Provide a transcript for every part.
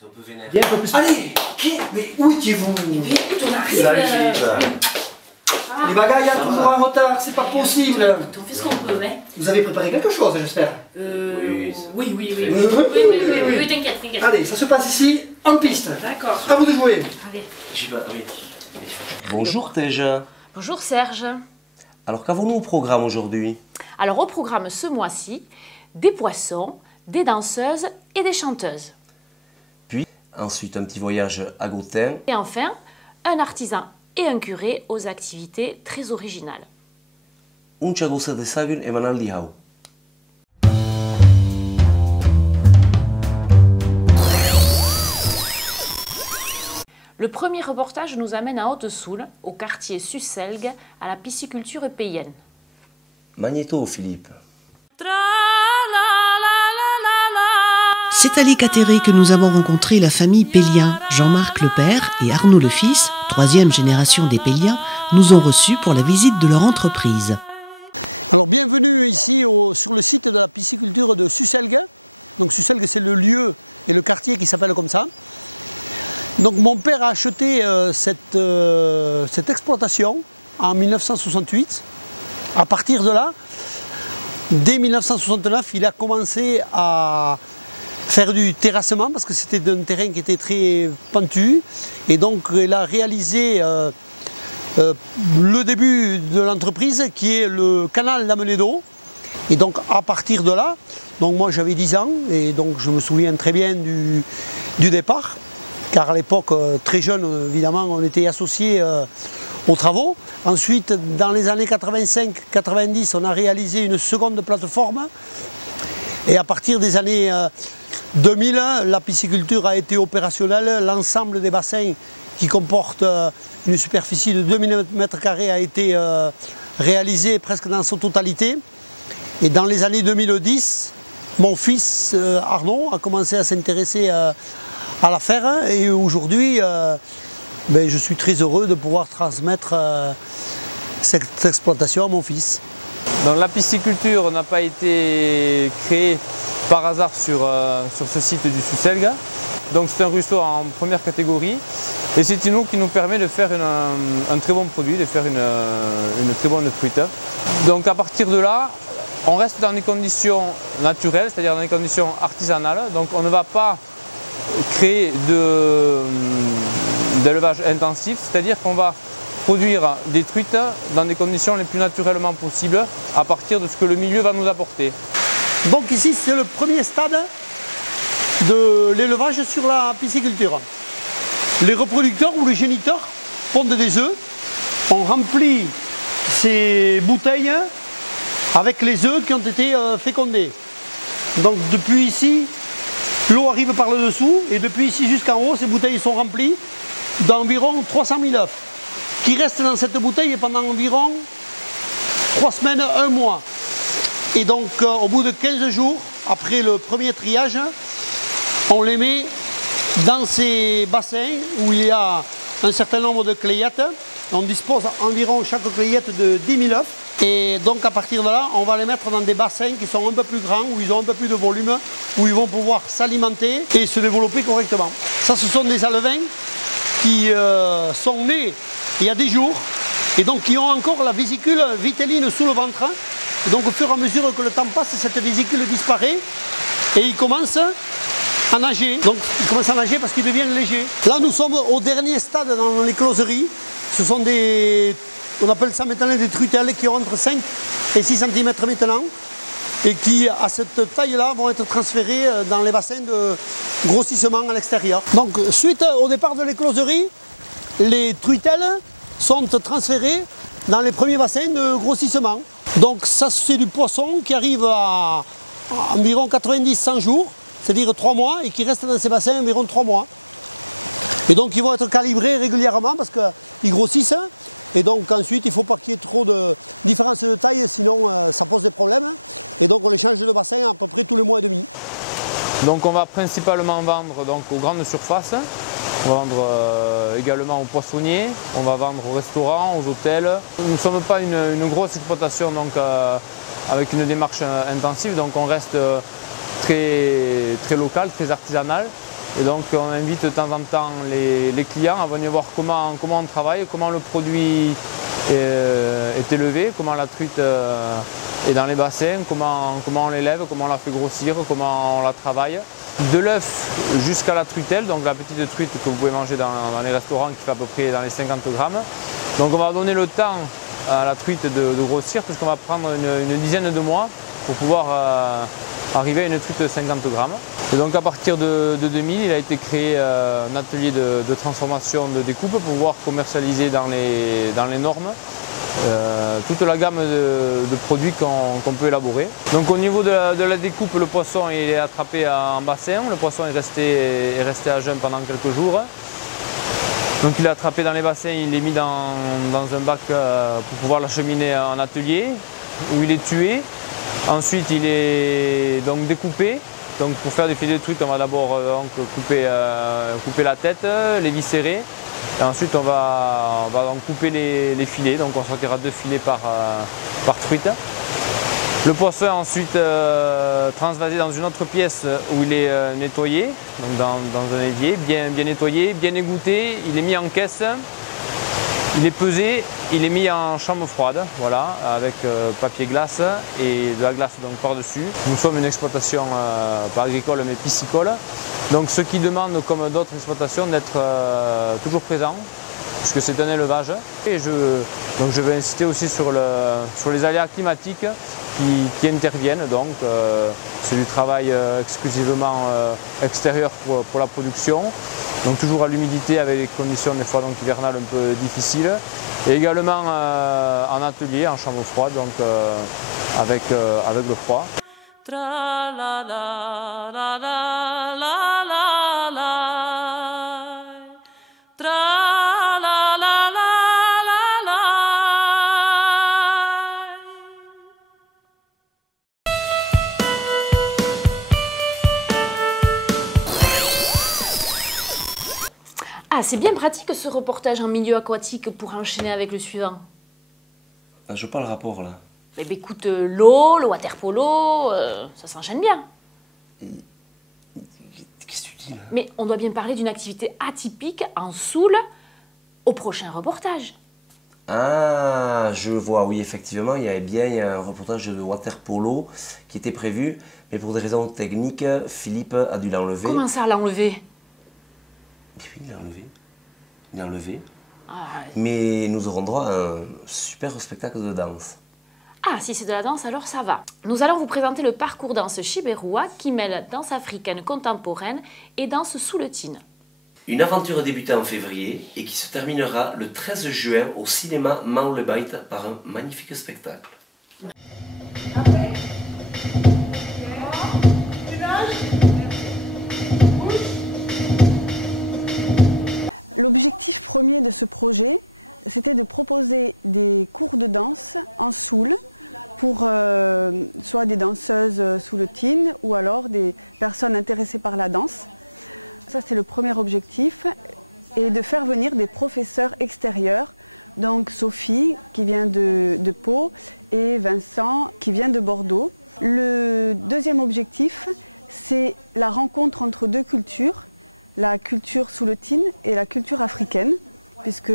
C'est un peu vénère. Viens un peu plus. Allez, mais où étiez-vous? Mais écoute, on arrive. Les bagages, il y a toujours un retard, c'est pas possible. On fait ce qu'on peut, hein. Vous avez préparé quelque chose, j'espère. Oui, t'inquiète. Allez, ça se passe ici, en piste. D'accord. À vous de jouer. Allez. J'y vais, oui. Bonjour Teja. Bonjour Serge. Alors qu'avons-nous au programme aujourd'hui? Alors au programme ce mois-ci, des poissons, des danseuses et des chanteuses. Puis, ensuite un petit voyage à Gautin. Et enfin, un artisan et un curé aux activités très originales. Untxaduza dezagun emanaldi hau. Le premier reportage nous amène à Haute-Soule, au quartier Susselgue, à la pisciculture payenne. Magnéto, Philippe. C'est à l'Écatéré que nous avons rencontré la famille Pellien. Jean-Marc le père et Arnaud le fils, troisième génération des Pelliens, nous ont reçus pour la visite de leur entreprise. Alors bienvenue ici sur le site de la pisciculture de Susselgue. Donc Susselgue, c'est le lieu et le quartier qui s'appelle comme ça. Donc mon père a acheté cette exploitation en 1968. À partir de là, dès 1969, il a commencé à faire du terrassement parce que c'était un terrain qui était très pentu. Et donc il a réalisé le début de l'entreprise qui est le canal d'amener d'eau. Et donc à partir de là, donc moi j'avais 10 ans et donc je me souviens très bien du départ. Car à l'époque, très jeune, évidemment, on était associés aux travaux. Ensuite, dans les années 85-90, on a réalisé une seconde plateforme. Et à partir des années 2000, la pisciculture a été opérationnelle. L'ensemble des bassins qui comportent une superficie de 2000 m² a été réalisé presque dans sa totalité. Et dans les années 2010, mon fils Arnaud a commencé à s'intéresser à l'affaire et aujourd'hui je suis très heureux de pouvoir transmettre cette exploitation à mon fils. Donc, la pisciculture n'a pas été créée par hasard sur ce site du Susselgue. Donc c'est un ruisseau en première catégorie et c'est une eau qui nous permet de faire un très bon produit, de faire une très bonne truite. Donc à partir de là, on reste dans des conditions naturelles, c'est-à-dire dans des conditions artisanales. Donc on ne va pas créer d'élevage intensif, c'est-à-dire qu'on va produire des truites dans des conditions les plus naturellement possibles à partir de ce que le milieu va nous apporter. Donc ici c'est le premier stade de l'élevage sur la pisciculture. Les reproducteurs ou les géniteurs pondent des œufs, on remplit ces bouteilles avec les œufs qui ont été fécondés. Donc depuis ici, l'eau arrive par le dessous et depuis ici jusqu'en haut, ces bouteilles sont remplies d'environ 300 000 œufs qui restent dans cette bouteille pendant environ 3 semaines, 1 mois. Et donc au bout de 15 jours, après le premier triage, on les met dans ces bassins où il y a un certain nombre de clayettes. On dispose environ chaque clayette de 10 000 œufs. Et donc à partir de là, on va les mettre dans des bassins qui sont un peu plus grands, où ils ont un peu plus de volume, où ils vont pouvoir s'alimenter et se développer correctement. Ça, ce sont des alevins qui sont nés il y a des jours et donc qui ont encore la vésicule vitelline sous le ventre. Et donc au fur et à mesure que le temps passe, cette vésicule disparaît et ils commencent à nager. Donc ils commencent à nager parce qu'ils deviennent légers. Là, nous sommes au dernier stade dans les closeries. Ce sont des... On appelle ça maintenant des truitelles qui ont entre 5 et 6 cm maintenant et qui, à cette taille-là, vont être transférées dans les bassins de grossissement à l'extérieur. Donc, suite au départ de l'écloserie, les truitelles sont transférées dans les premiers bassins de grossissement. Donc, ça, c'est du poisson qui arrive à environ 90-100 jours, c'est-à-dire 3 mois, et qui reste dans ces bassins environ 3 mois. Et donc, ils vont être calibrés régulièrement parce qu'ils grossissent. Et donc ensuite, il ne faut pas qu'il y ait trop de différence de taille, sinon ça pose des problèmes. Et donc on les change de bassin à peu près tous les mois et demi. Donc on va principalement vendre donc, aux grandes surfaces, on va vendre également aux poissonniers, on va vendre aux restaurants, aux hôtels. Nous ne sommes pas une grosse exploitation donc, avec une démarche intensive, donc on reste très local, très artisanal. Et donc on invite de temps en temps les clients à venir voir comment on travaille, comment le produit est élevé, comment la truite est dans les bassins, comment on l'élève, comment on la fait grossir, comment on la travaille. De l'œuf jusqu'à la truitelle, donc la petite truite que vous pouvez manger dans les restaurants qui fait à peu près dans les 50 grammes. Donc on va donner le temps à la truite de grossir puisqu'on va prendre une dizaine de mois pour pouvoir arriver à une truite de 50 grammes. Et donc à partir de 2000, il a été créé un atelier de transformation de découpe pour pouvoir commercialiser dans les normes toute la gamme de produits qu'on peut élaborer. Donc au niveau de la découpe, le poisson il est attrapé en bassin, le poisson est resté à jeun pendant quelques jours. Donc il est attrapé dans les bassins, il est mis dans un bac pour pouvoir l'acheminer en atelier où il est tué. Ensuite il est donc découpé. Donc pour faire des filets de truite, on va d'abord couper la tête, les viscérer. Et ensuite on va donc couper les filets, donc on sortira 2 filets par truite. Le poisson est ensuite transvasé dans une autre pièce où il est nettoyé, donc dans un évier, bien nettoyé, bien égoutté, il est mis en caisse, il est pesé, il est mis en chambre froide, voilà, avec papier glace et de la glace donc par-dessus. Nous sommes une exploitation pas agricole mais piscicole, donc ce qui demande comme d'autres exploitations d'être toujours présent, puisque c'est un élevage. Et donc je vais insister aussi sur les aléas climatiques qui interviennent, donc c'est du travail exclusivement extérieur pour la production, donc toujours à l'humidité avec des conditions des fois donc hivernales un peu difficiles, et également en atelier, en chambre froide, donc avec le froid. Ah, c'est bien pratique ce reportage en milieu aquatique pour enchaîner avec le suivant. Ah, je vois pas le rapport là. Eh bien, écoute, l'eau, le water polo, ça s'enchaîne bien. Qu'est-ce que tu dis là? Mais on doit bien parler d'une activité atypique en Soule au prochain reportage. Ah, je vois, oui, effectivement, il y a un reportage de water polo qui était prévu, mais pour des raisons techniques, Philippe a dû l'enlever. Comment ça, l'enlever? Oui, il l'a enlevé. Il l'a enlevé. Ah, Mais nous aurons droit à un super spectacle de danse. Ah, si c'est de la danse, alors ça va. Nous allons vous présenter le parcours danse Chiberua qui mêle danse africaine contemporaine et danse souletine. Une aventure débutée en février et qui se terminera le 13 juin au cinéma Maulebait par un magnifique spectacle. L'objectif premier de ce projet, c'était de proposer des cours de danse en Soule pour soit des danseuses souletines ou alors des personnes intéressées par la danse. Ça, c'est le premier objectif, et de faire venir des professeurs extérieurs, donc Sophie qui vient de Pau et Vincent qui vient de Bordeaux. Le deuxième objectif, c'est la rencontre entre deux cultures, la culture souletine et la culture africaine, puisque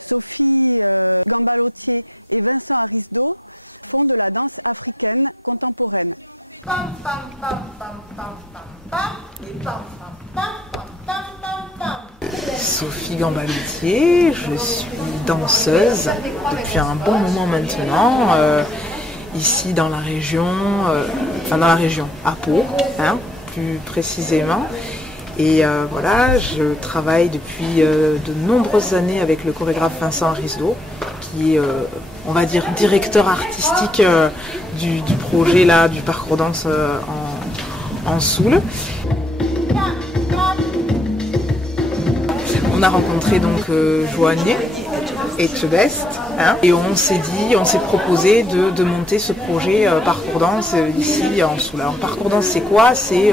Sophie Gambalotier et Vincent Arisdo font de la danse africaine contemporaine. Sophie Gambalotier, je suis danseuse depuis un bon moment maintenant, ici dans la région, à Pau, hein, plus précisément. Et voilà, je travaille depuis de nombreuses années avec le chorégraphe Vincent Arisdo, qui est, on va dire, directeur artistique du projet là, du parcours danse en Soule. On a rencontré donc Joanie et Tebest, hein, et on s'est proposé de monter ce projet parcours danse ici en Soule. Alors parcours danse c'est quoi? C'est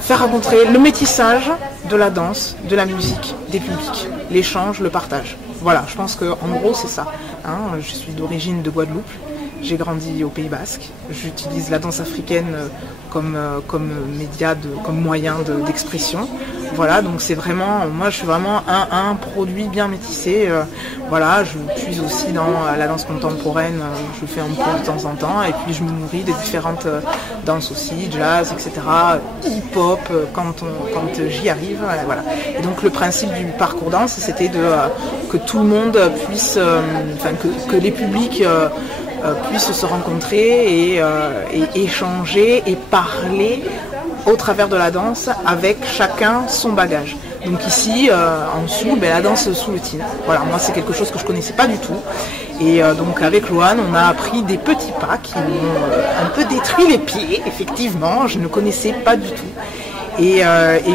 faire rencontrer le métissage de la danse, de la musique, des publics, l'échange, le partage. Voilà, je pense qu'en gros c'est ça. Hein, je suis d'origine de Guadeloupe, j'ai grandi au Pays Basque. J'utilise la danse africaine comme média, comme moyen d'expression. Voilà, donc c'est vraiment, moi je suis vraiment un produit bien métissé. Voilà, je puise aussi dans la danse contemporaine, je fais un peu de temps en temps, et puis je me nourris des différentes danses aussi, jazz, etc., hip-hop, quand j'y arrive. Voilà. Et donc le principe du parcours danse, c'était que tout le monde puisse, que les publics puissent se rencontrer et échanger et parler au travers de la danse avec chacun son bagage. Donc ici, en Soule, la danse souletine. Voilà, moi c'est quelque chose que je ne connaissais pas du tout. Et donc avec Loane, on a appris des petits pas qui m'ont un peu détruit les pieds, effectivement, je ne connaissais pas du tout. Et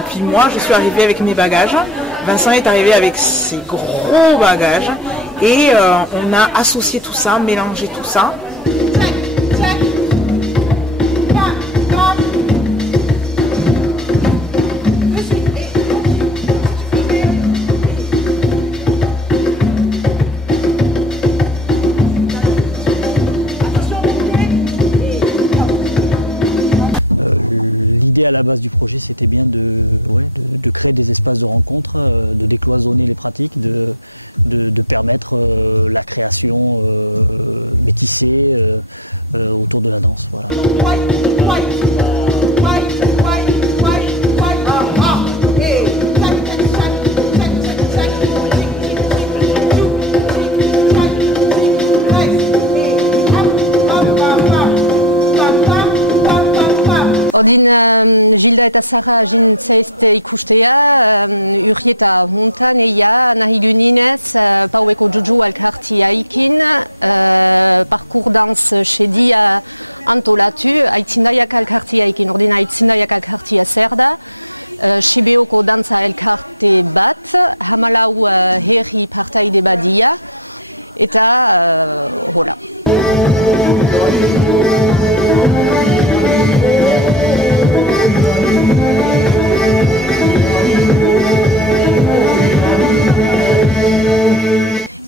puis moi, je suis arrivée avec mes bagages. Vincent est arrivé avec ses gros bagages. Et on a associé tout ça, mélangé tout ça. L'idée à la base du projet, c'était bien de créer des espaces de rencontre, de décloisonner les pratiques, de permettre la création métissée autour de la danse. Voilà. Ordin Gilda eta Sara agin zaizte ikustea, urrieta hontan eia nahi guninez paueko juju alkartiaikin, parkour dans sedia antolatu, aitzindaiak alkartiaikin, ordin aitzindaiak alkartia zer da, Sibeoko dantza elkarte bat, hamalau herri partaide badia, eta hola.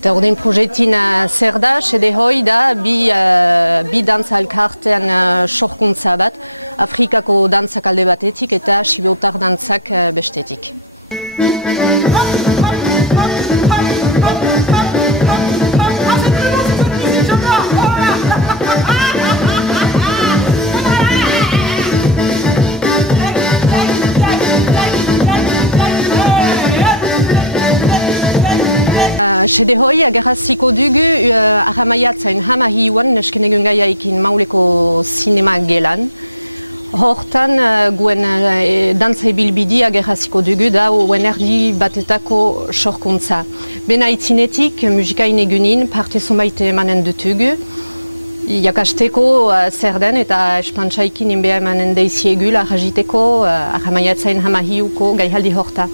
Eta ordin proiektin zer da, sede hoi da, bi dantza elkartean sorkuntza bat, Afrikako dantzak alde batetik eta Sibeotar dantzak bestetik. Sede hoi agerraziko dugu ahamaiatzen hamahiuan neskenegun gaiaikin mauleko zinema gelan. Hortan guen dantza ibilbidi agerraziko dugu da uen erdi batetako sorkuntza. Bena itzinetik musikain egunin parte zonbait emanen dutugu. Jakasteko zer den eta espantzaikin inbea emanen deiziegul arrajiteko ahamaiatzen hamahiuko gaihaldi horta.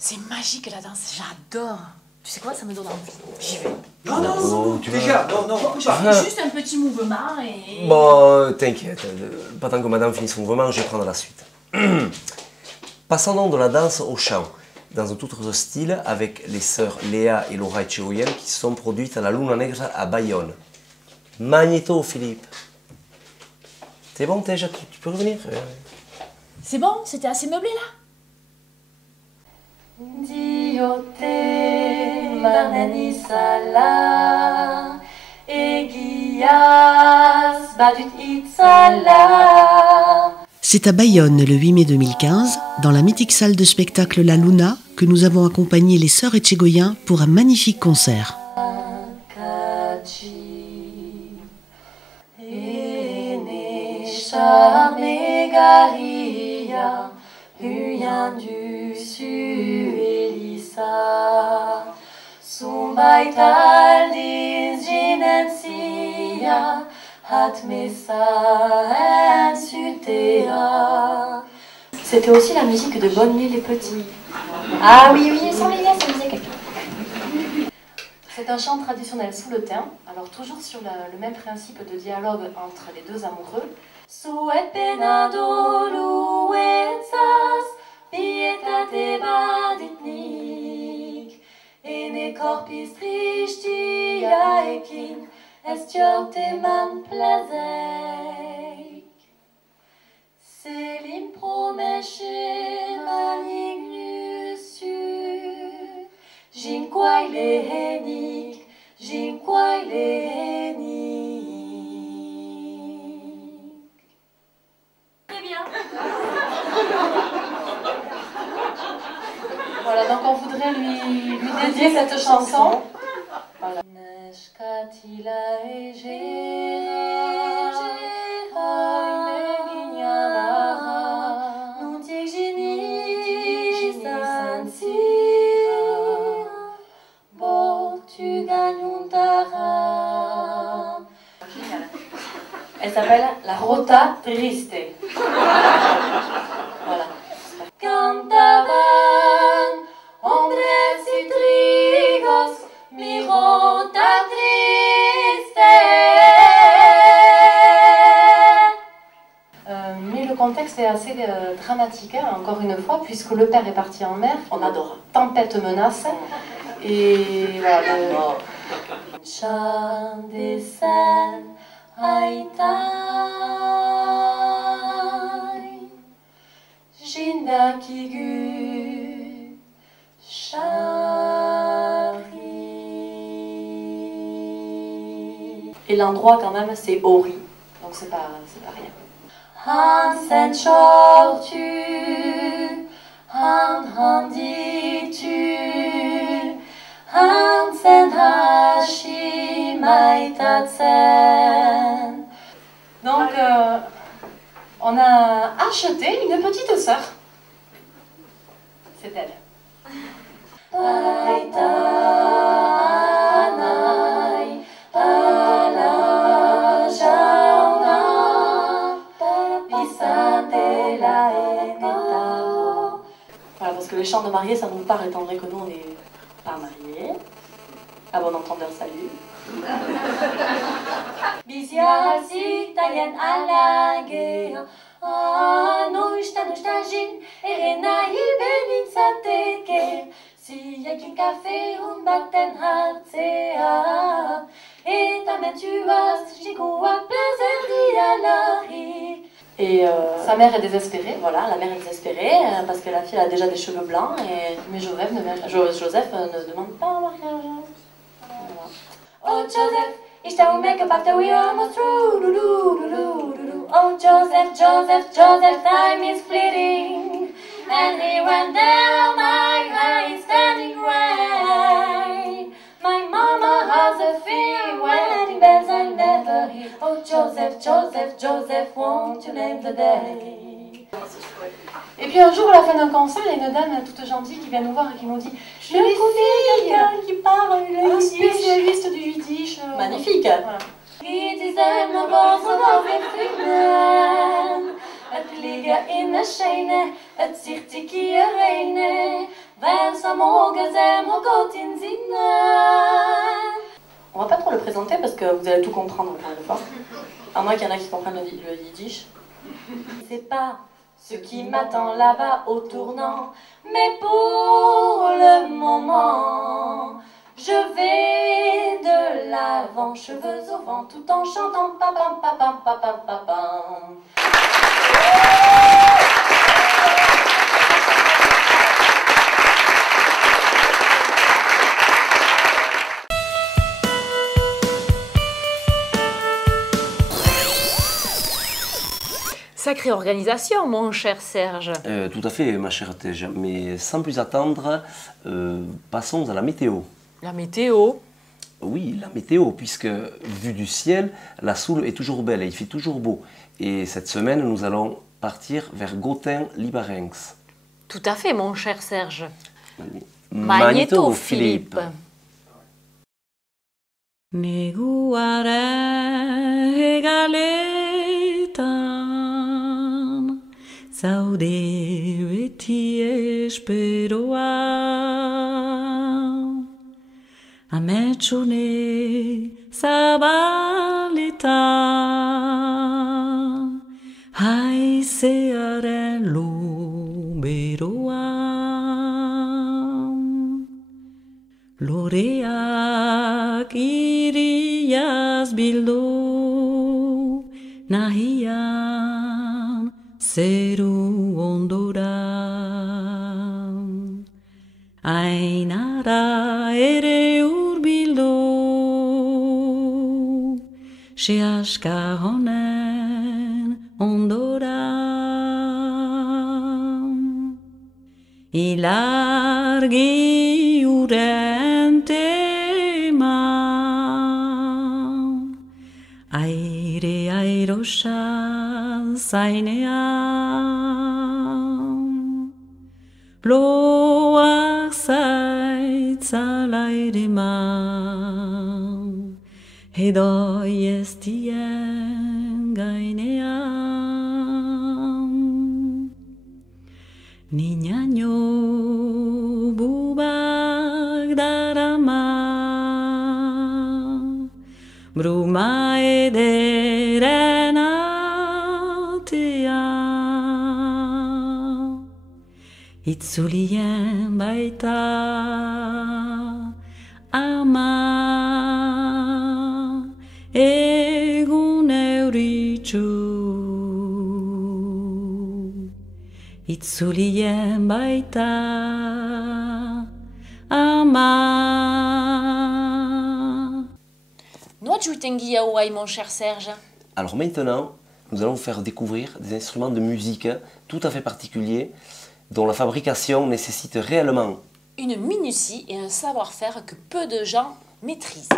C'est magique la danse, j'adore. Tu sais quoi, ça me donne envie. J'y vais. Non, déjà, non. Je fais juste un petit mouvement et... Bon, t'inquiète, pas tant que madame finisse son mouvement, je vais prendre la suite. Passons donc de la danse au chant, dans un tout autre style, avec les sœurs Léa et Laura Echegoyen qui se sont produites à la Luna Negra à Bayonne. Magnéto, Philippe. C'est bon déjà, tu peux revenir? C'est bon, c'était assez meublé là? C'est à Bayonne le 8 mai 2015, dans la mythique salle de spectacle La Luna, que nous avons accompagné les sœurs Echegoyen pour un magnifique concert. Nia, hat messa en sutea. C'était aussi la musique de Bonne Nuit les Petits. Ah oui, oui, sans les ça me disait quelque chose. C'est un chant traditionnel sous le thym, alors toujours sur le même principe de dialogue entre les deux amoureux. Suet penado luetsas, pietate baditnik, ene corpis tristia ekin, estioteman plazek. Selim promesce manignusu, jinquai lehenik, jinquai lehenik. Très bien. Voilà, donc on voudrait lui dédier cette chanson. Voilà. Elle s'appelle la Rota Triste. Voilà. Cantaban hombres y trigos mi Rota Triste. Mais le contexte est assez dramatique, hein, encore une fois, puisque le père est parti en mer. On adore. Tempête menace. Et voilà. Chant des scènes. Aitai, Jinda Kigu, Shari. Et l'endroit quand même c'est Ori, donc c'est pas rien. Hansen Shortu, Handitu, Hansen Hashi Maitatsen. Donc, on a acheté une petite sœur. C'est elle. Voilà, parce que les chants de mariés, ça nous parle étant donné que nous, on n'est pas mariés. À bon entendeur, salut. Bizia zitaien alagea, nushta jin, erena benin sateke, si yakin café un batten hartzea, et ametuas jigua plaisir dialari. Et sa mère est désespérée, voilà, la mère est désespérée, parce que la fille a déjà des cheveux blancs, mais Joseph ne demande pas un mariage. Oh Joseph, ich will make up after we almost through. Oh Joseph, Joseph, Joseph, time is fleeting. And he went down my eyes standing rain. My mama has a fear, wedding bells I never hear. Oh Joseph, Joseph, Joseph, won't you name the day? Et puis un jour, à la fin d'un concert, il y a une dame toute gentille qui vient nous voir et qui nous dit « Je vais trouver quelqu'un qui parle un spécialiste du yiddish. » Magnifique. Voilà. On va pas trop le présenter parce que vous allez tout comprendre encore une fois. À moins qu'il y en a qui comprennent le yiddish. C'est pas ce qui m'attend là-bas au tournant, mais pour le moment, je vais de l'avant, cheveux au vent, tout en chantant papam papam papam papam. Sacrée organisation, mon cher Serge. Tout à fait, ma chère Tej. Mais sans plus attendre, passons à la météo. La météo? Oui, la météo, puisque vu du ciel, la Soule est toujours belle et il fait toujours beau. Et cette semaine, nous allons partir vers Gothen-Libarenx. Tout à fait, mon cher Serge. Magnéto, Philippe. Neguaren hegaletan zaude beti esperoa ametsune zabaletan haizearen loberoa loreak iriaz bildu nahian zeru ondora ainara ere urbildu sehaska honen ondora ilargi uren tema aire airosa zainean loak zaitzala ere man edoi ez dien gainean niñaño bubak darama bruma ederen atean itzulien baita ama egun euritxu itzulien baita ama. Noa juitengi hauai, mon cher Serge. Alors maintenant, nous allons vous faire découvrir des instruments de musique tout à fait particuliers dont la fabrication nécessite réellement une minutie et un savoir-faire que peu de gens maîtrisent.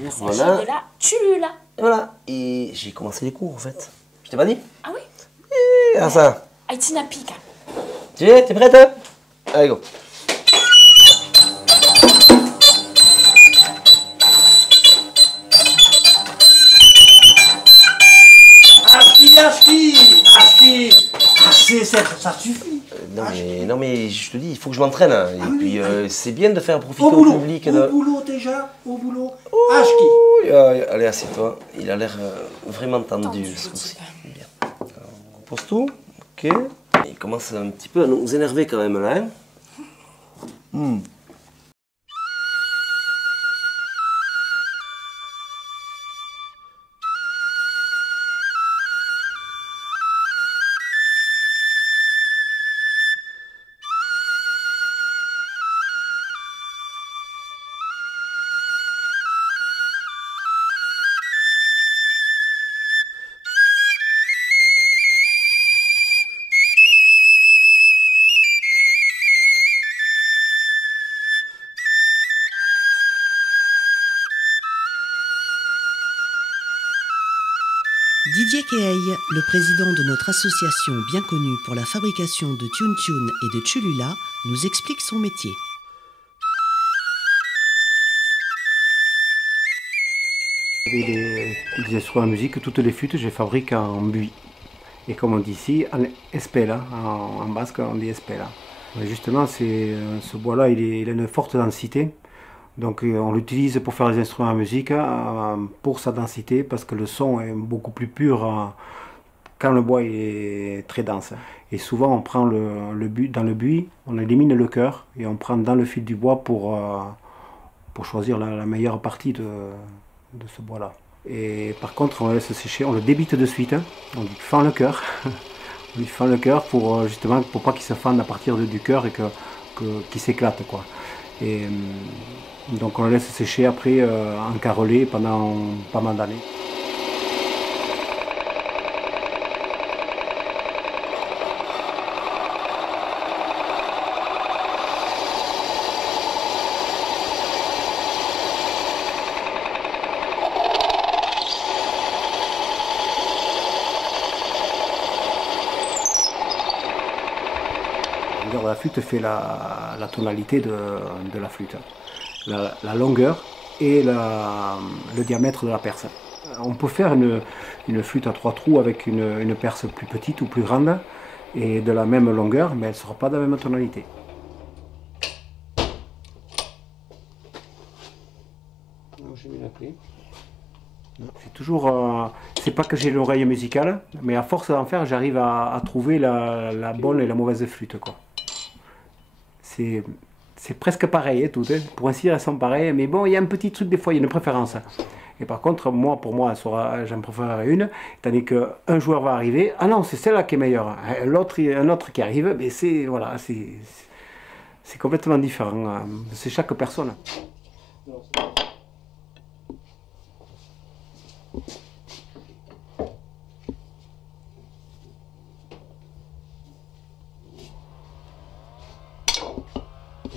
Il s'agit voilà. de la tchulula. Voilà, et j'ai commencé les cours en fait. Je t'ai pas dit? Ah oui? Ah ça. Aitina pica. Tu es, t'es prête? Allez go. Ça suffit. Non mais je te dis, il faut que je m'entraîne. Et puis c'est bien de faire profiter au public. Au boulot déjà, au boulot. Allez, assieds-toi. Il a l'air vraiment tendu ce coup-ci. Bien. Alors, on repose tout. Ok. Il commence un petit peu à nous énerver quand même là. Hein. Didier Keeil, le président de notre association bien connue pour la fabrication de tune-tune et de tchulula, nous explique son métier. Des instruments de musique, toutes les flûtes, je fabrique en buis. Et comme on dit ici, en espela, en basque on dit espela. Et justement, ce bois-là, il a une forte densité. Donc on l'utilise pour faire les instruments de musique pour sa densité parce que le son est beaucoup plus pur quand le bois est très dense. Et souvent on prend dans le buis, on élimine le cœur et on prend dans le fil du bois pour choisir la meilleure partie de ce bois-là. Et par contre on le laisse sécher, on le débite de suite, on lui fend le cœur. On lui fend le cœur pour justement pour pas qu'il se fende à partir du cœur et qu'il s'éclate quoi. Et donc on le laisse sécher après encarrelé pendant pas mal d'années. La flûte fait la tonalité de la flûte. La longueur et le diamètre de la perce. On peut faire une flûte à 3 trous avec une perce plus petite ou plus grande et de la même longueur, mais elle ne sera pas de la même tonalité. J'ai mis la clé. C'est toujours, c'est pas que j'ai l'oreille musicale, mais à force d'en faire, j'arrive à trouver la bonne et la mauvaise flûte, quoi. C'est presque pareil, hein, tout. Hein. Pour ainsi dire, elles sont pareilles, mais bon, il y a un petit truc, des fois, il y a une préférence. Et par contre, pour moi, j'en préférerais une, tandis qu'un joueur va arriver, ah non, c'est celle-là qui est meilleure. Un autre qui arrive, mais c'est voilà, c'est complètement différent. C'est chaque personne.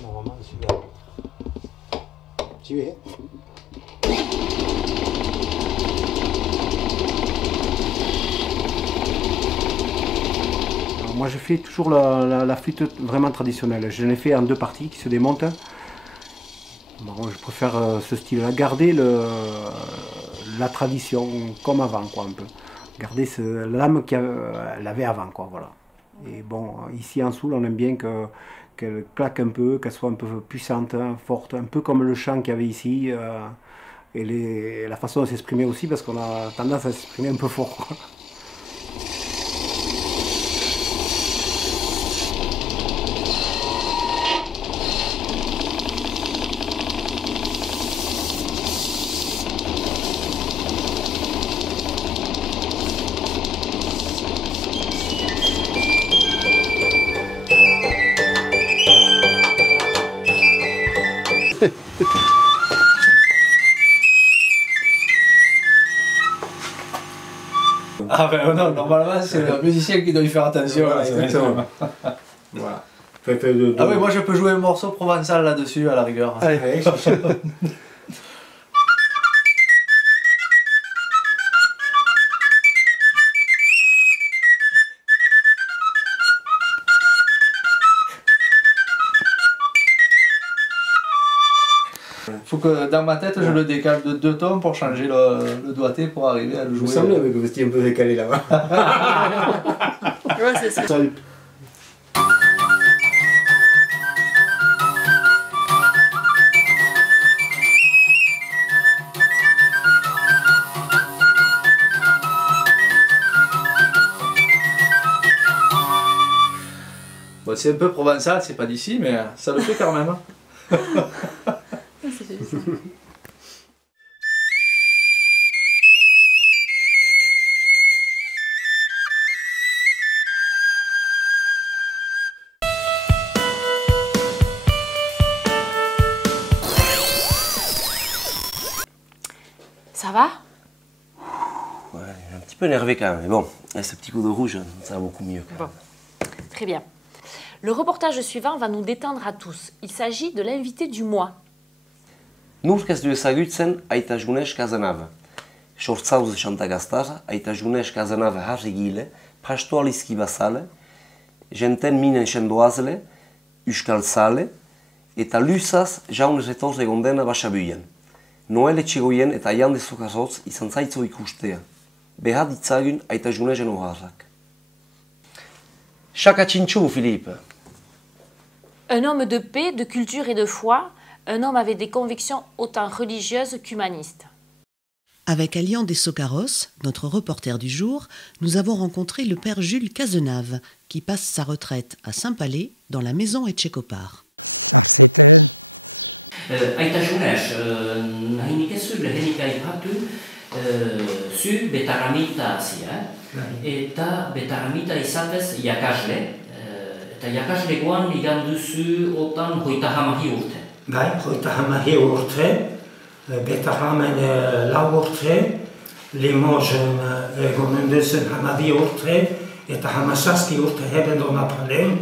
Normalement, celui-là. Tu es. Moi, je fais toujours la flûte vraiment traditionnelle. Je l'ai fait en 2 parties qui se démontent. Bon, je préfère ce style-là, garder la tradition comme avant, quoi, un peu. Garder l'âme qu'elle avait avant, quoi, voilà. Et bon, ici en Soule, on aime bien qu'elle claque un peu, qu'elle soit un peu puissante, forte, un peu comme le chant qu'il y avait ici, et la façon de s'exprimer aussi, parce qu'on a tendance à s'exprimer un peu fort, quoi. Ah ben non, normalement c'est le musicien qui doit y faire attention. Voilà, exactement. Voilà. Ah oui, moi je peux jouer un morceau provençal là-dessus à la rigueur. Allez. Faut que dans ma tête je le décale de 2 tons pour changer le doigté pour arriver à le jouer. Vous semblez que vous étiez un peu décalé là-bas. Ouais, c'est ça. Salut. Bon, c'est un peu provençal, c'est pas d'ici, mais ça le fait quand même. Ça va? Ouais, un petit peu énervé quand même, mais bon, avec ce petit coup de rouge, ça va beaucoup mieux. Bon, très bien. Le reportage suivant va nous détendre à tous. Il s'agit de l'invité du mois. Nurk ez du ezagutzen Aita Junes Kazanav. Sortzauz Xantagastar, Aita Junes Kazanav harrigile, pastoalizki bazale, jenten minen sendoazle, euskalzale, eta luzaz jaun retoz egondena basabuien. Noel etxigoien eta jande zokarrotz izan zaitzo ikustea. Behar ditzagun Aita Junesen oharrak. Chaka Chinchou, Philippe. Un homme de paix, de culture et de foi, un homme avec des convictions autant religieuses qu'humanistes. Avec Alian Dessocaros, notre reporter du jour, nous avons rencontré le père Jules Cazenave, qui passe sa retraite à Saint-Palais, dans la maison Etchekopar. C'était Aita Junes, nahinik ez zu lehenik aipatu zu betaramita hasia, eta betaramita izatez irakasle, eta irakaslegoan igan duzu otan 30 urte. Bai, 30 urte, betaramen 4 urte, Limogen egonen duzen 12 urte, eta 17 urte heben do Napalen,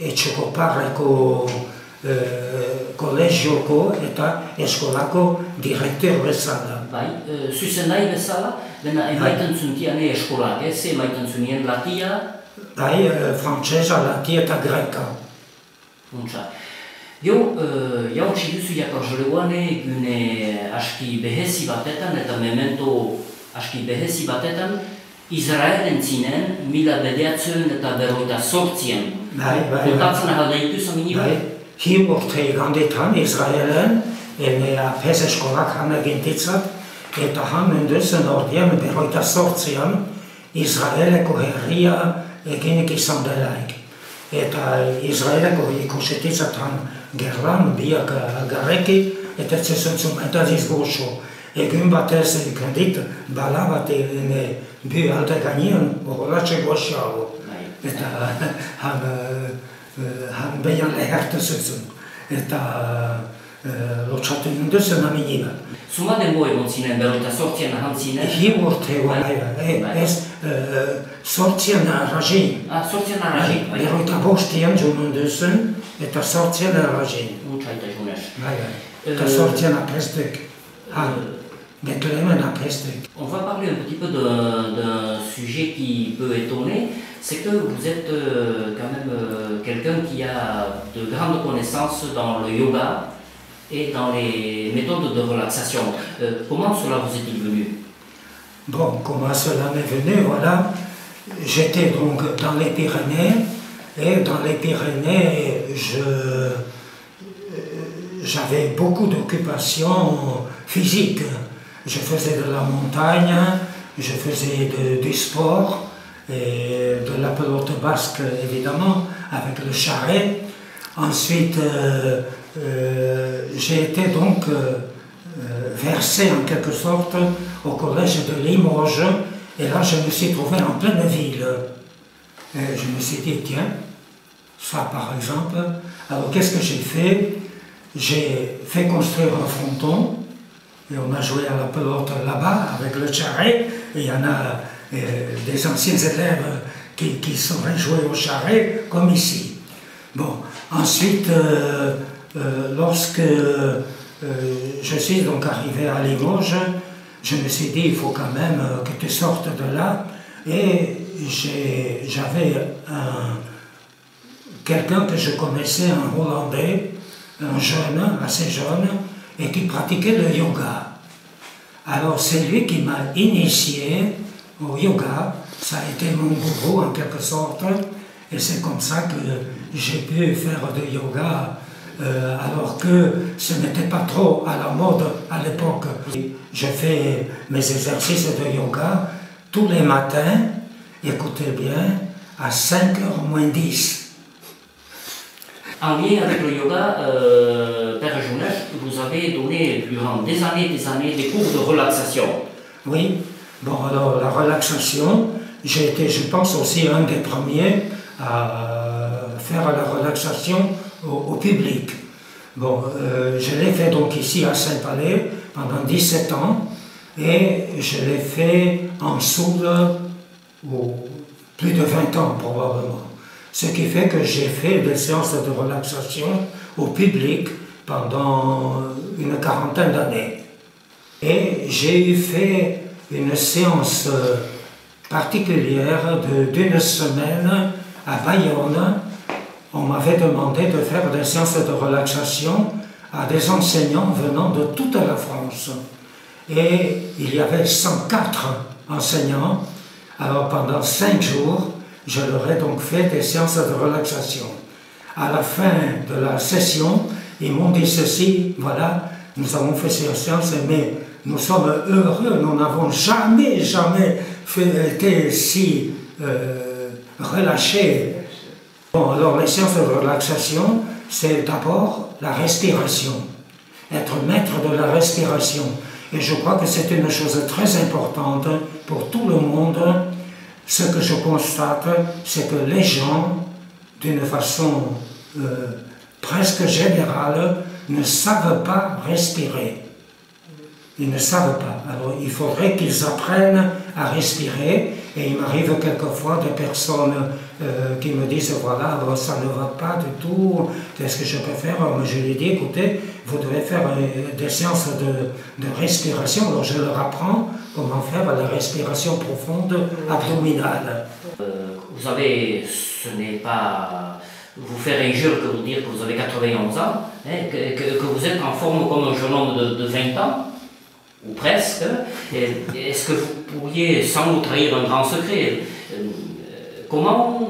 Etxekoparreko kolegioko eta eskolako direktor bezala. Bai, zuzendai bezala, dena emaiten zuntiane eskolak, ze emaiten zunien latia? Bai, frantsesa, latia eta greka. Funtsa. Jo, jautsi duzu jakorjoleguane gune aski behezi batetan eta memento aski behezi batetan Israelen zinen, 1948an. Kontatzen ahal dituzu amini bai? Hi urte gandetan Israelen, peseskolak han egintitzat, eta han munduzen ordean 48an Israeleko herria eginek izan delaik. Eta Israeleko ikusetizat han gerlan, biak garreki, eta zezuntzun entaziz goxo. Egun batez ikandit, bala bat bi alta gainean, horrelatxe goxago. Eta han behan lehertu zuzun. Eta lotxatu ninduzen aminiba. Zuma denbo egon zinen, 48an ahan zinen? Hi urte ez, 8an arrazin. 8an arrazin. 45an junun duzen, eta 8an arrazin. Mutxaita junez. Eta 8an apestek. On va parler un petit peu d'un sujet qui peut étonner, c'est que vous êtes quand même quelqu'un qui a de grandes connaissances dans le yoga et dans les méthodes de relaxation. Comment cela vous est-il venu? Bon, comment cela m'est venu, voilà. J'étais donc dans les Pyrénées, et dans les Pyrénées, j'avais beaucoup d'occupations physiques. Je faisais de la montagne, je faisais du sport, et de la pelote basque évidemment, avec le charret. Ensuite, j'ai été donc versé en quelque sorte au collège de Limoges, et là je me suis trouvé en pleine ville. Et je me suis dit, tiens, ça par exemple, alors qu'est-ce que j'ai fait? J'ai fait construire un fronton, et on a joué à la pelote là-bas avec le charret, et il y en a des anciens élèves qui sauraient jouer au charret comme ici. Bon, ensuite, lorsque je suis donc arrivé à Limoges, je me suis dit, il faut quand même que tu sortes de là, et j'avais quelqu'un que je connaissais, un Hollandais, un jeune, assez jeune, et qui pratiquait le yoga. Alors c'est lui qui m'a initié au yoga, ça a été mon gourou en quelque sorte, et c'est comme ça que j'ai pu faire du yoga, alors que ce n'était pas trop à la mode à l'époque. Je fais mes exercices de yoga tous les matins, écoutez bien, à 5h moins 10. En lien avec le yoga, Père Jounès, vous avez donné durant des années des cours de relaxation. Oui, bon alors la relaxation, j'ai été je pense aussi un des premiers à faire la relaxation au public. Bon, je l'ai fait donc ici à Saint-Palais pendant 17 ans et je l'ai fait en Soule plus de 20 ans probablement. Ce qui fait que j'ai fait des séances de relaxation au public pendant une quarantaine d'années. Et j'ai fait une séance particulière d'une semaine à Bayonne. On m'avait demandé de faire des séances de relaxation à des enseignants venant de toute la France. Et il y avait 104 enseignants. Alors pendant 5 jours, je leur ai donc fait des séances de relaxation. À la fin de la session, ils m'ont dit ceci, voilà, nous avons fait ces séances, mais nous sommes heureux, nous n'avons jamais été si relâchés. Bon, alors les séances de relaxation, c'est d'abord la respiration, être maître de la respiration. Et je crois que c'est une chose très importante pour tout le monde. Ce que je constate, c'est que les gens, d'une façon presque générale, ne savent pas respirer. Ils ne savent pas. Alors il faudrait qu'ils apprennent à respirer. Et il m'arrive quelquefois des personnes qui me disent, voilà, ça ne va pas du tout, qu'est-ce que je peux faire? Mais je lui dis, écoutez, vous devez faire des séances de respiration. Alors je leur apprends comment faire la respiration profonde abdominale. Vous savez, ce n'est pas vous faire injure que vous dire que vous avez 91 ans, hein, que vous êtes en forme comme un jeune homme de 20 ans, ou presque. Est-ce que vous pourriez, sans nous trahir un grand secret, comment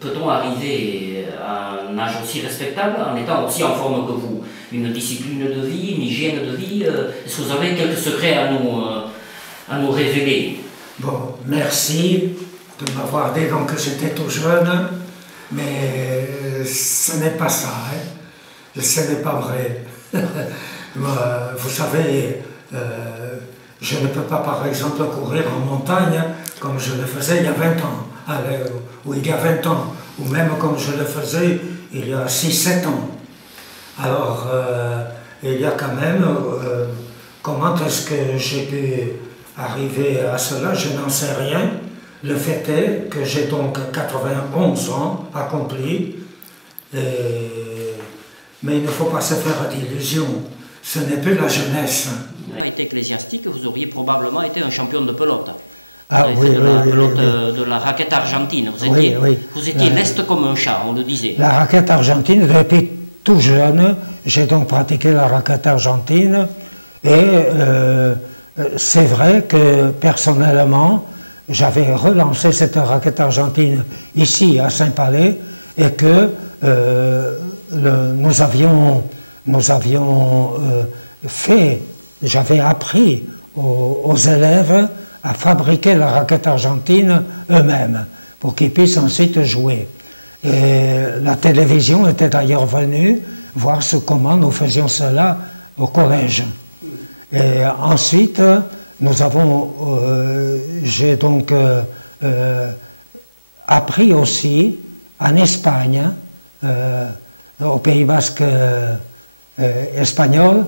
peut-on arriver à un âge aussi respectable en étant aussi en forme que vous? Une discipline de vie, une hygiène de vie, est-ce que vous avez quelques secrets à nous révéler? Bon, merci de m'avoir dit donc que j'étais tout jeune, mais ce n'est pas ça, hein. Ce n'est pas vrai. Vous savez, je ne peux pas par exemple courir en montagne comme je le faisais il y a 20 ans, ou il y a 20 ans, ou même comme je le faisais il y a 6-7 ans. Alors, il y a quand même, comment est-ce que j'ai pu arriver à cela, je n'en sais rien. Le fait est que j'ai donc 91 ans accomplis, mais il ne faut pas se faire d'illusions, ce n'est plus la jeunesse. Si vous n'avez pas été ecclésiastique, vous auriez probablement été un champion de pelote. Ah, vous avez fait de la pelote de la raquette argentine, vous étiez leste comme un chat, on le disait. La raquette argentine, depuis tout jeune, j'ai donc pratiqué la raquette argentine, et c'est vrai que personnellement, j'avais relancé cette raquette argentine ici à Saint-Palais et que nous avions fait, j'avais appris aux élèves à fabriquer la raquette argentine eux-mêmes pour qu'ils puissent ensuite jouer. Et la télévision était d'ailleurs venue voir comment nous faisions cela au collège. Et ensuite, j'ai donc appris aussi en Espagne, au Pays Basque espagnol,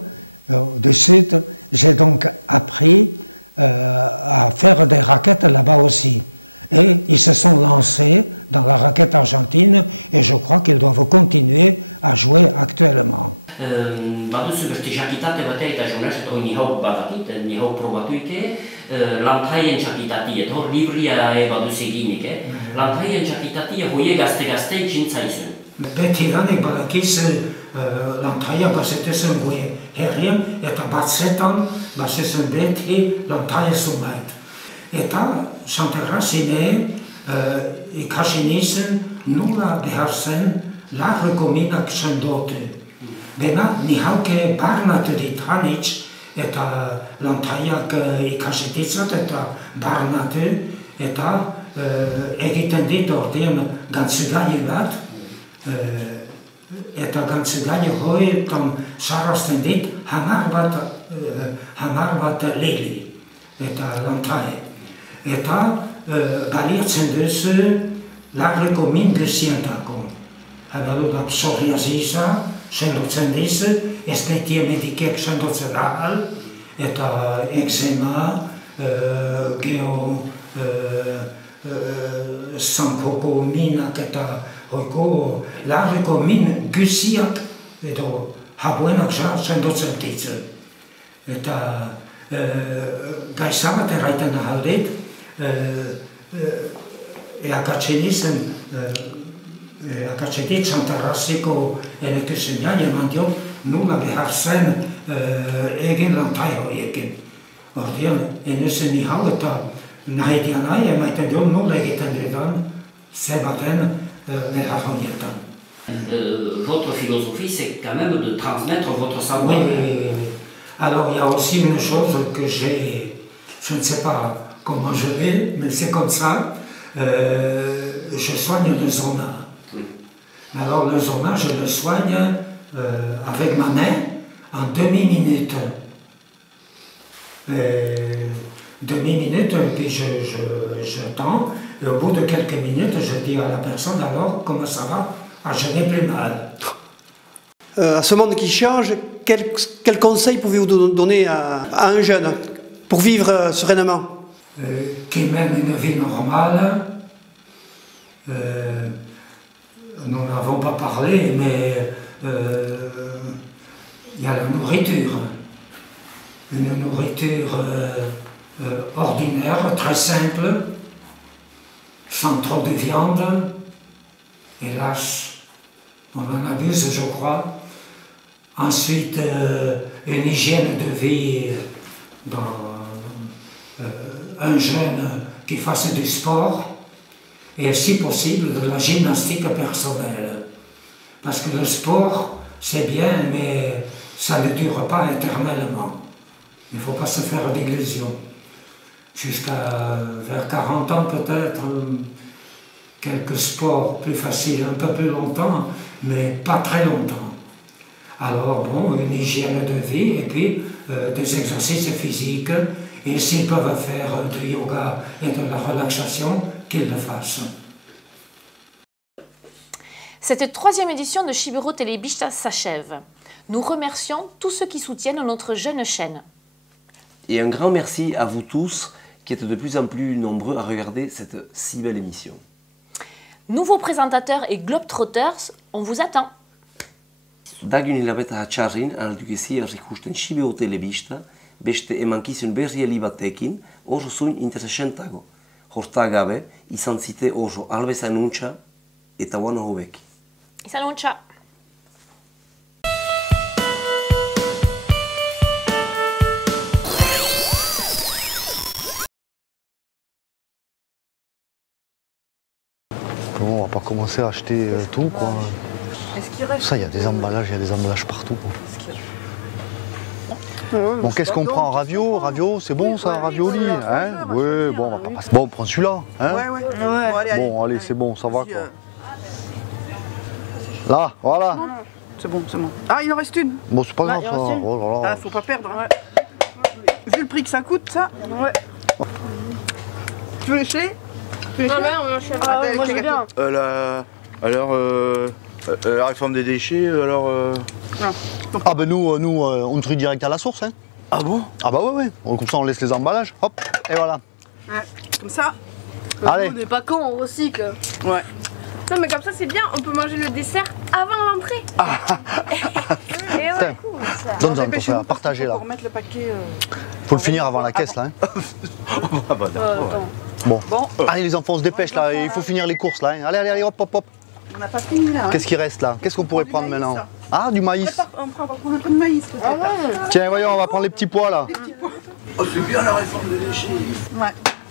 du Sud, j'ai donc appris à faire des raquettes là-bas aussi. Et ils se sont lancés dans la raquette argentine et je crois qu'ils doivent continuer à jouer actuellement. Baduzu beste jakitate batea eta jolaseko ni hau badakit, ni hau probatuike, lantraien jakitati, eta hor libria baduz eginik, lantraien jakitati hoie gazte itxintzaizun. Betidanik badakiz lantraia bazetezen goie herrien eta batzetan bazezen beti lantraia zumait. Eta Santerrazine ikasi nizen nola behar zen larreko minak sendote. Bena, ni hauke barnatu dit hanitz, eta lantaiak ikasetitzat eta barnatu, eta egiten dit ordean gantzugai bat, eta gantzugai hoetan sarrazten dit hamar bat leli, eta lantai. Eta baliatzen duzu larreko min guzientako. Habadut psoriasisa, sendotzen diz, estetie medikek sendotzen ahal, eta eczema, sankoko minak eta hoiko larreko min guziak edo habuenak sendotzen diz. Eta gaizabat erraiten ahaldit, eakatzen izen, akatzetik Santarraziko elektrizian eman diot nola behar zen egin lantai horiekin. Ordean, enuzen ni hau eta nahi dian nahi emaiten diot nola egiten dudan zebaten behar horietan. Votre philosophie, c'est quand même de transmettre votre savoir. Oui. Alors, il y a aussi une chose que je ne sais pas comment je vais, mais c'est comme ça, je soigne le zona. Alors le zona, je le soigne avec ma main en demi-minute. Demi-minute, puis je tends, et au bout de quelques minutes, je dis à la personne, alors, comment ça va? Ah, je n'ai plus mal. À ce monde qui change, quel conseil pouvez-vous donner à un jeune pour vivre sereinement? Qui mène une vie normale. Nous n'avons pas parlé, mais il y a la nourriture. Une nourriture ordinaire, très simple, sans trop de viande, hélas, On en abuse, je crois. Ensuite, une hygiène de vie un jeune qui fasse du sport et si possible de la gymnastique personnelle. Parce que le sport, c'est bien, mais ça ne dure pas éternellement. Il ne faut pas se faire d'illusions. Jusqu'à vers 40 ans peut-être, quelques sports plus faciles, un peu plus longtemps, mais pas très longtemps. Alors bon, une hygiène de vie et puis des exercices physiques. Et s'ils peuvent faire du yoga et de la relaxation, qu'ils le fassent. Cette troisième édition de Shibero Telebista s'achève. Nous remercions tous ceux qui soutiennent notre jeune chaîne. Et un grand merci à vous tous qui êtes de plus en plus nombreux à regarder cette si belle émission. Nouveaux présentateurs et globetrotters, on vous attend. Dagunilabeta hatxarrin aldukezia ikusten Shibero Telebista, beste emankizun berrieli batekin oso zuin interesantago. Horta gabe, izan zite oso albez anuntza eta guano hobeki. Izan anuntza! Bon, on va pas commencer à acheter tout, quoi. Est-ce qu'il reste? Ça, il y a des emballages partout, quoi. Bon, qu'est-ce qu'on prend? Ravio, c'est bon ça, ravioli, hein? Oui, bon, on va pas passer. Bon, on prend celui-là, hein? Ouais. Bon, allez, c'est bon, ça va, quoi. Là, voilà. C'est bon. Ah, il en reste une. Bon, c'est pas grave, ça. Oh là là. Ah, faut pas perdre. Hein. Vu le prix que ça coûte, ça. Ouais. Tu veux lécher? Non, mais on achète. Ah, moi, je veux bien. La réforme des déchets, alors... Ah ben nous, on trie direct à la source, hein. Ah bon? Ah bah ouais. Comme ça, on laisse les emballages, hop, et voilà. Ouais, comme ça. Allez. On n'est pas con, on recycle. Ouais. Non, mais comme ça, c'est bien, on peut manger le dessert avant l'entrée. Et ouais, cool, ça. Donne-en, pour faire partager, là. Pour remettre le paquet... Faut le finir avant la caisse, là, hein. Ah bah d'accord. Bon. Allez les enfants, on se dépêche, là, il faut finir les courses, là, hein. Allez, hop. On n'a pas fini, là. Hein. Qu'est-ce qui reste, là? Qu'est-ce qu'on pourrait prendre maintenant? Ah, du maïs. On va prendre un peu de maïs, peut-être. Tiens, voyons, on va prendre les petits pois, là. Oh, c'est bien la réforme des déchets. Ouais.